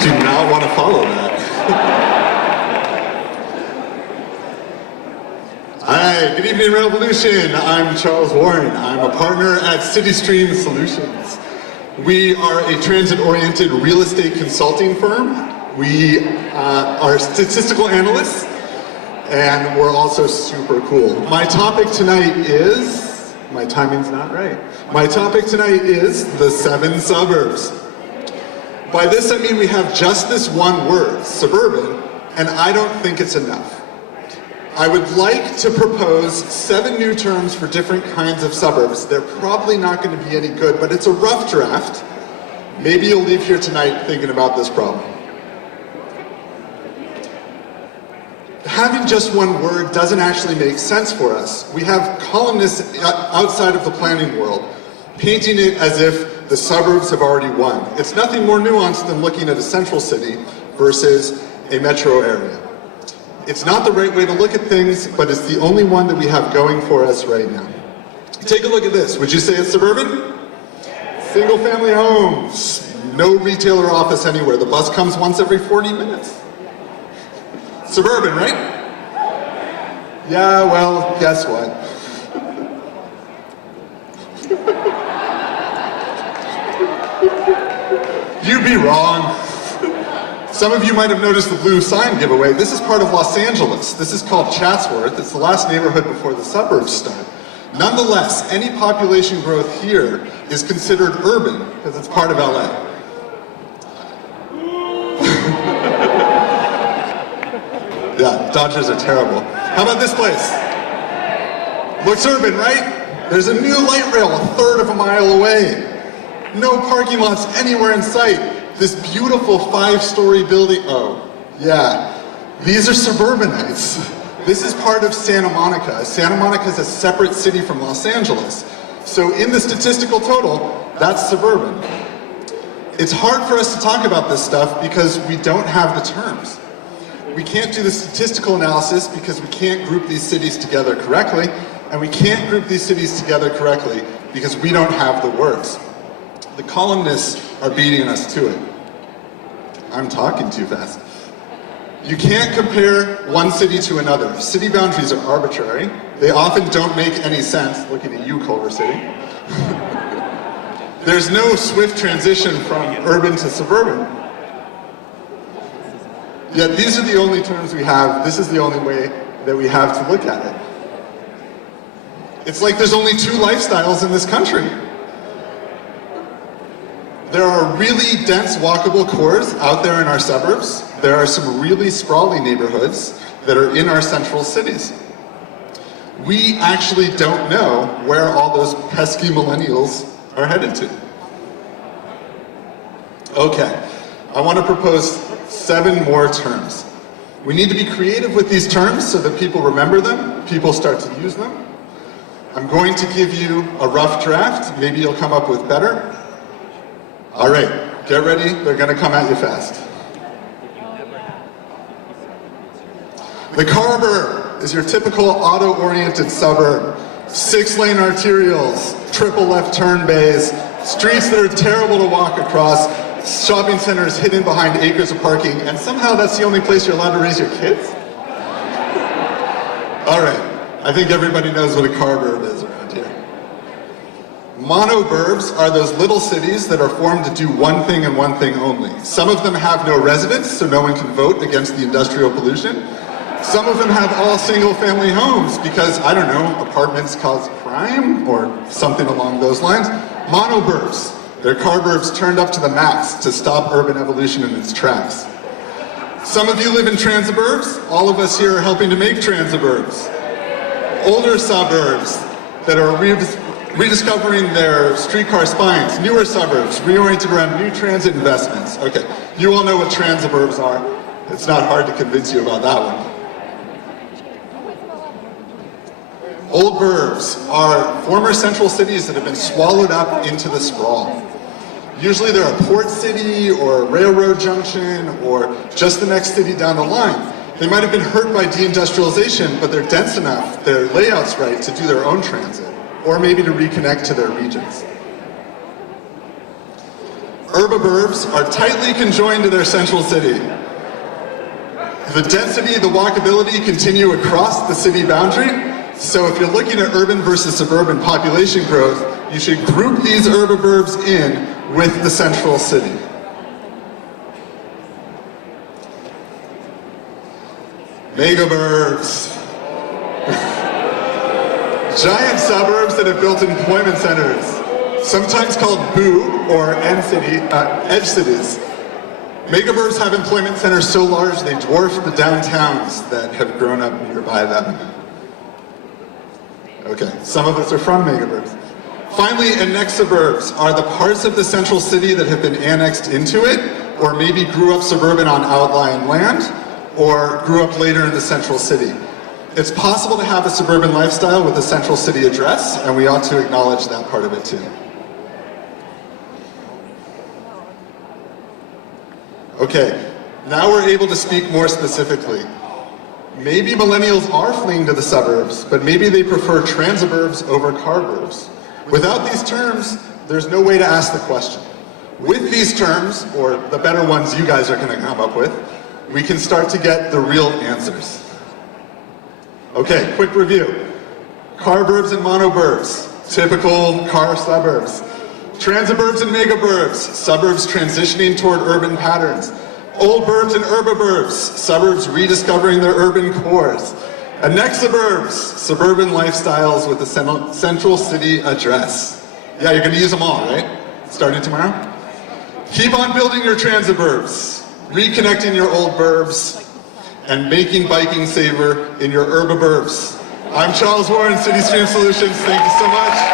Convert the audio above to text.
do not want to follow that. Hi, good evening, Rail Volution. I'm Charles Warren. I'm a partner at CityStream Solutions. We are a transit-oriented real estate consulting firm. We are statistical analysts, and we're also super cool. My topic tonight is, my timing's not right. My topic tonight is the 7 suburbs. By this I mean we have just this one word, suburban, and I don't think it's enough. I would like to propose 7 new terms for different kinds of suburbs. They're probably not going to be any good, but it's a rough draft. Maybe you'll leave here tonight thinking about this problem. Having just one word doesn't actually make sense for us. We have columnists outside of the planning world painting it as if the suburbs have already won. It's nothing more nuanced than looking at a central city versus a metro area. It's not the right way to look at things, but it's the only one that we have going for us right now. Take a look at this. Would you say it's suburban? Single family homes, no retail or office anywhere. The bus comes once every 40 minutes. Suburban, right? Yeah, well, guess what? You'd be wrong. Some of you might have noticed the blue sign giveaway. This is part of Los Angeles. This is called Chatsworth. It's the last neighborhood before the suburbs start. Nonetheless, any population growth here is considered urban because it's part of LA. Yeah, Dodgers are terrible. How about this place? Looks urban, right? There's a new light rail 1/3 of a mile away. No parking lots anywhere in sight. This beautiful 5-story building. Oh, yeah. These are suburbanites. This is part of Santa Monica. Santa Monica is a separate city from Los Angeles. So in the statistical total, that's suburban. It's hard for us to talk about this stuff because we don't have the terms. We can't do the statistical analysis because we can't group these cities together correctly, and we can't group these cities together correctly because we don't have the words. The columnists are beating us to it. I'm talking too fast. You can't compare one city to another. City boundaries are arbitrary. They often don't make any sense. Looking at you, Culver City. There's no swift transition from urban to suburban. Yet these are the only terms we have. This is the only way that we have to look at it. It's like there's only 2 lifestyles in this country. There are really dense walkable cores out there in our suburbs. There are some really sprawly neighborhoods that are in our central cities. We actually don't know where all those pesky millennials are headed to. Okay, I want to propose 7 more terms. We need to be creative with these terms so that people remember them, people start to use them. I'm going to give you a rough draft. Maybe you'll come up with better. All right, get ready. They're going to come at you fast. The Carver is your typical auto-oriented suburb. 6-lane arterials, triple left turn bays, streets that are terrible to walk across, shopping centers hidden behind acres of parking, and somehow that's the only place you're allowed to raise your kids? All right, I think everybody knows what a Carver is around here. Monoburbs are those little cities that are formed to do one thing and one thing only. Some of them have no residents, so no one can vote against the industrial pollution. Some of them have all single-family homes because, I don't know, apartments cause crime or something along those lines. Monoburbs. They're carburbs turned up to the max to stop urban evolution in its tracks. Some of you live in transuburbs. All of us here are helping to make transuburbs. Older suburbs that are rediscovering their streetcar spines. Newer suburbs reoriented around new transit investments. Okay, you all know what transuburbs are. It's not hard to convince you about that one. Old burbs are former central cities that have been swallowed up into the sprawl. Usually they're a port city or a railroad junction or just the next city down the line. They might have been hurt by deindustrialization, but they're dense enough, their layout's right to do their own transit, or maybe to reconnect to their regions. Urbaburbs are tightly conjoined to their central city. The density, the walkability continue across the city boundary. So if you're looking at urban versus suburban population growth, you should group these urbaburbs in with the central city. Megaburbs. Giant suburbs that have built employment centers, sometimes called BOO or edge cities. Megaburbs have employment centers so large they dwarf the downtowns that have grown up nearby them. Okay, some of us are from megaburbs. Finally, annexed suburbs are the parts of the central city that have been annexed into it, or maybe grew up suburban on outlying land, or grew up later in the central city. It's possible to have a suburban lifestyle with a central city address, and we ought to acknowledge that part of it too. Okay, now we're able to speak more specifically. Maybe millennials are fleeing to the suburbs, but maybe they prefer transuburbs over carburbs. Without these terms, there's no way to ask the question. With these terms, or the better ones you guys are going to come up with, we can start to get the real answers. Okay, quick review. Carburbs and monoburbs, typical car suburbs. Transuburbs and megaburbs, suburbs transitioning toward urban patterns. Old burbs and urbaburbs, suburbs rediscovering their urban cores. Annexed suburbs, suburban lifestyles with a central city address. Yeah, you're going to use them all, right? Starting tomorrow? Keep on building your transuburbs, reconnecting your old burbs, and making biking safer in your urbaburbs. I'm Charles Warren, City Stream Solutions. Thank you so much.